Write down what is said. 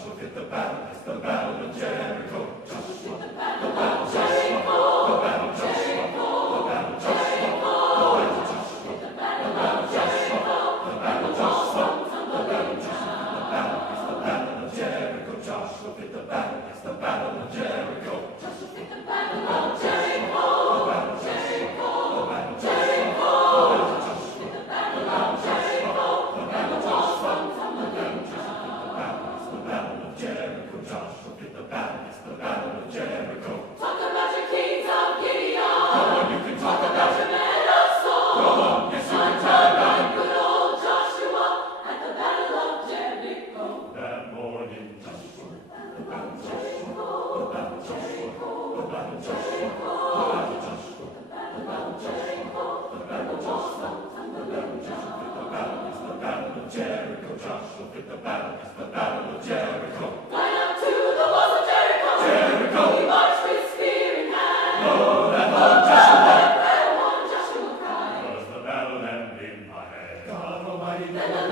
Joshua fit the battle. It's the battle of Jericho. Joshua, the battle of Jericho. The battle of Joshua. The battle of Joshua. The battle of Joshua. The battle of Joshua. The battle of Joshua. The battle is the battle of Jericho. Joshua fit the battle. It's the battle of Jericho. Joshua fit the battle of Jericho. The battle of Jericho. The battle of Jericho. The battle of Jericho. The battle of Joshua. The battle of Joshua. The battle of Jericho. Joshua fit the battle. It's the battle of Jericho. Talk about your kings of Gideon. Come on, you can talk about your it. men of Saul. Come on, yes, you can talk about it. Good old Joshua at the battle of Jericho. That morning, Joshua, the battle of Joshua, the battle of Joshua, the battle of Joshua, the battle of Joshua, the battle of Joshua, the battle of Joshua, the battle of Joshua, the battle is the battle of Jericho. Joshua fit the battle, it's the battle of Jericho. Line up to the walls of Jericho. Jericho. We march with spear in hand. Oh, that Lord Joshua Battle on Joshua cried. was the battle and in my head. God Almighty, Then the